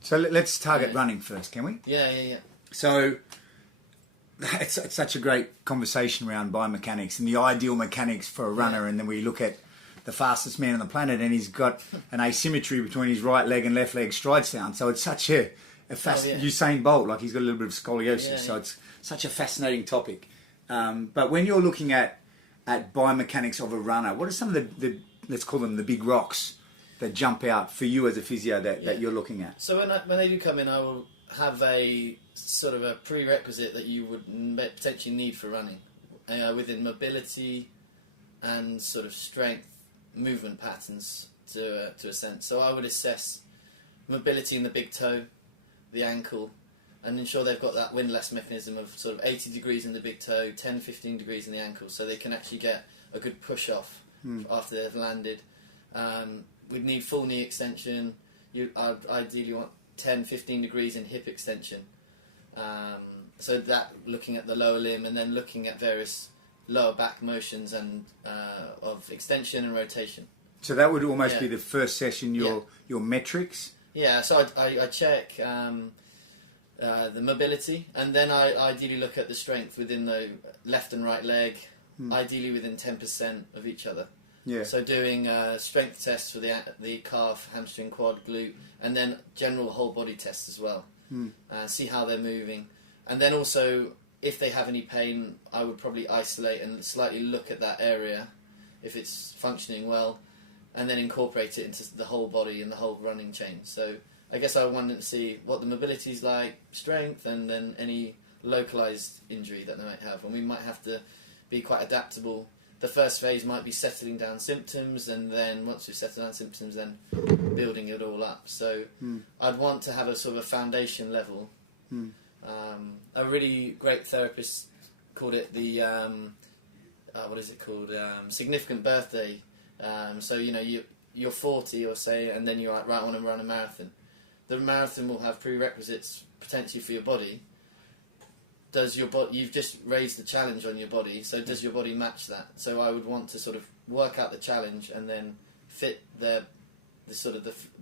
So let's target running first, can we? Yeah. So it's such a great conversation around biomechanics and the ideal mechanics for a runner, and then we look at the fastest man on the planet, and he's got an asymmetry between his right leg and left leg stride sound. So it's such a Usain Bolt, like he's got a little bit of scoliosis. So it's such a fascinating topic. But when you're looking at biomechanics of a runner, what are some of the let's call them the big rocks that jump out for you as a physio that you're looking at? So when they do come in, I will have a sort of a prerequisite that you would potentially need for running within mobility and sort of strength movement patterns to a sense. So I would assess mobility in the big toe, the ankle, and ensure they've got that windlass mechanism of sort of 80 degrees in the big toe, 10-15 degrees in the ankle, so they can actually get a good push off after they've landed. We'd need full knee extension. I'd ideally want 10-15 degrees in hip extension. So that looking at the lower limb, and then looking at various lower back motions and of extension and rotation. So that would almost be the first session, your metrics? Yeah, so I check the mobility, and then I ideally look at the strength within the left and right leg, ideally within 10% of each other. Yeah. So doing strength tests for the calf, hamstring, quad, glute, and then general whole body tests as well. See how they're moving. And then also, if they have any pain, I would probably isolate and slightly look at that area, if it's functioning well, and then incorporate it into the whole body and the whole running chain. So I guess I wanted to see what the mobility is like, strength, and then any localized injury that they might have. And we might have to be quite adaptable. The first phase might be settling down symptoms, and then once we've settled down symptoms, then building it all up. So I'd want to have a sort of a foundation level. A really great therapist called it the significant birthday. So you're 40 or say, and then you're like, right, I want to run a marathon. The marathon will have prerequisites potentially for your body. Does your body? You've just raised the challenge on your body, so does your body match that? So I would want to sort of work out the challenge and then fit the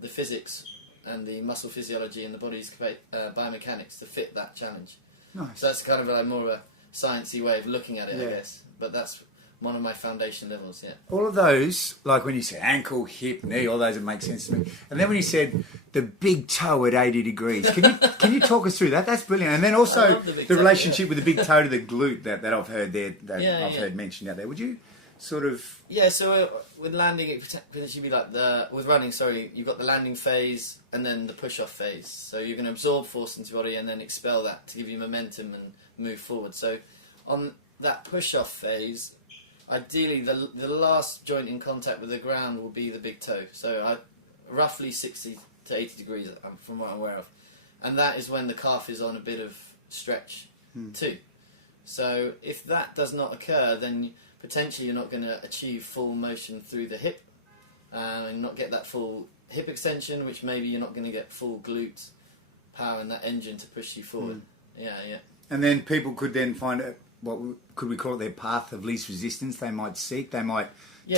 physics and the muscle physiology and the body's biomechanics to fit that challenge. Nice. So that's kind of like more of a sciencey way of looking at it, I guess. But that's one of my foundation levels, All of those, like when you say ankle, hip, knee, all those, it makes sense to me. And then when you said the big toe at 80 degrees, can you talk us through that? That's brilliant. And then also the relationship with the big toe to the glute that I've heard there, I've heard mentioned out there. Would you sort of... Yeah, so with landing, it potentially be like with running, you've got the landing phase and then the push-off phase. So you're going to absorb force into your body and then expel that to give you momentum and move forward. So on that push-off phase, ideally, the last joint in contact with the ground will be the big toe. So roughly 60 to 80 degrees from what I'm aware of. And that is when the calf is on a bit of stretch too. So if that does not occur, then potentially you're not going to achieve full motion through the hip and not get that full hip extension, which maybe you're not going to get full glute power and that engine to push you forward. Yeah. And then people could then find it. What could we call it? Their path of least resistance. They might seek. They might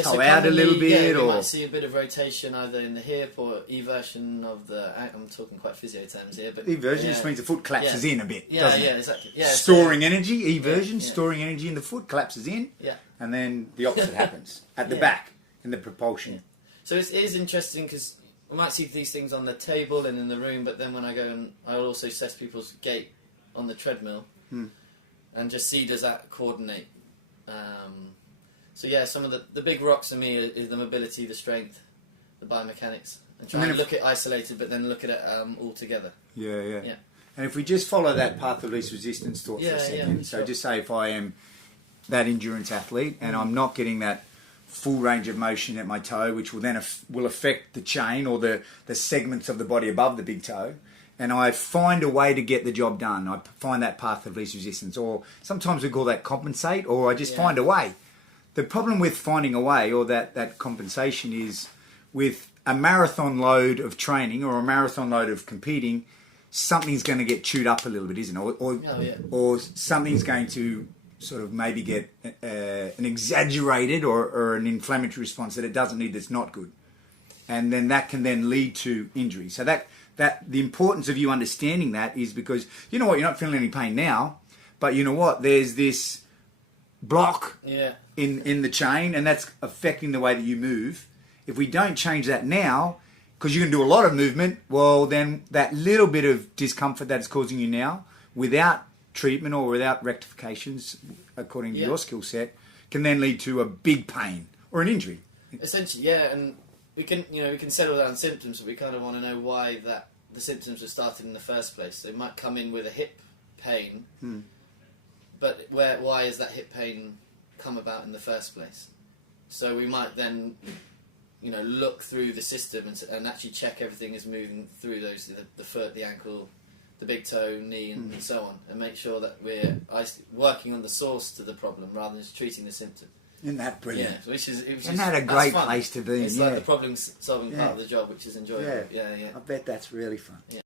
toe out a little bit, or we might see a bit of rotation either in the hip or eversion of the. I'm talking quite physio terms here, but eversion just means the foot collapses in a bit. Doesn't it? Exactly. Yeah, storing energy. Eversion, storing energy in the foot, collapses in. Yeah. And then the opposite happens at the back in the propulsion. Yeah. So it is interesting because we might see these things on the table and in the room, but then when I go and I'll also assess people's gait on the treadmill. And just see, does that coordinate? So yeah, some of the big rocks for me is the mobility, the strength, the biomechanics, and try and look at it isolated, but then look at it all together. Yeah. And if we just follow that path of least resistance thought for a second, so just say if I am that endurance athlete and I'm not getting that full range of motion at my toe, which will then will affect the chain or the segments of the body above the big toe. And I find a way to get the job done. I find that path of least resistance, or sometimes we call that compensate, or I just find a way. The problem with finding a way or that compensation is with a marathon load of training or a marathon load of competing, something's going to get chewed up a little bit, isn't it? Or something's going to sort of maybe get an exaggerated or an inflammatory response that it doesn't need that's not good. And then that can then lead to injury. So that that the importance of you understanding that is because, you know what, you're not feeling any pain now, but you know what, there's this block in the chain, and that's affecting the way that you move. If we don't change that now, because you can do a lot of movement, well, then that little bit of discomfort that it's causing you now, without treatment or without rectifications, according to your skill set, can then lead to a big pain or an injury. Essentially, and we can settle down symptoms, but we kind of want to know why that the symptoms were started in the first place. They might come in with a hip pain, but why has that hip pain come about in the first place? So we might then, look through the system and actually check everything is moving through those, the foot, the ankle, the big toe, knee, and so on, and make sure that we're working on the source to the problem rather than just treating the symptom. Isn't that brilliant? Yeah, Isn't that a great place to be? It's like the problem-solving part of the job, which is enjoyable. I bet that's really fun. Yeah.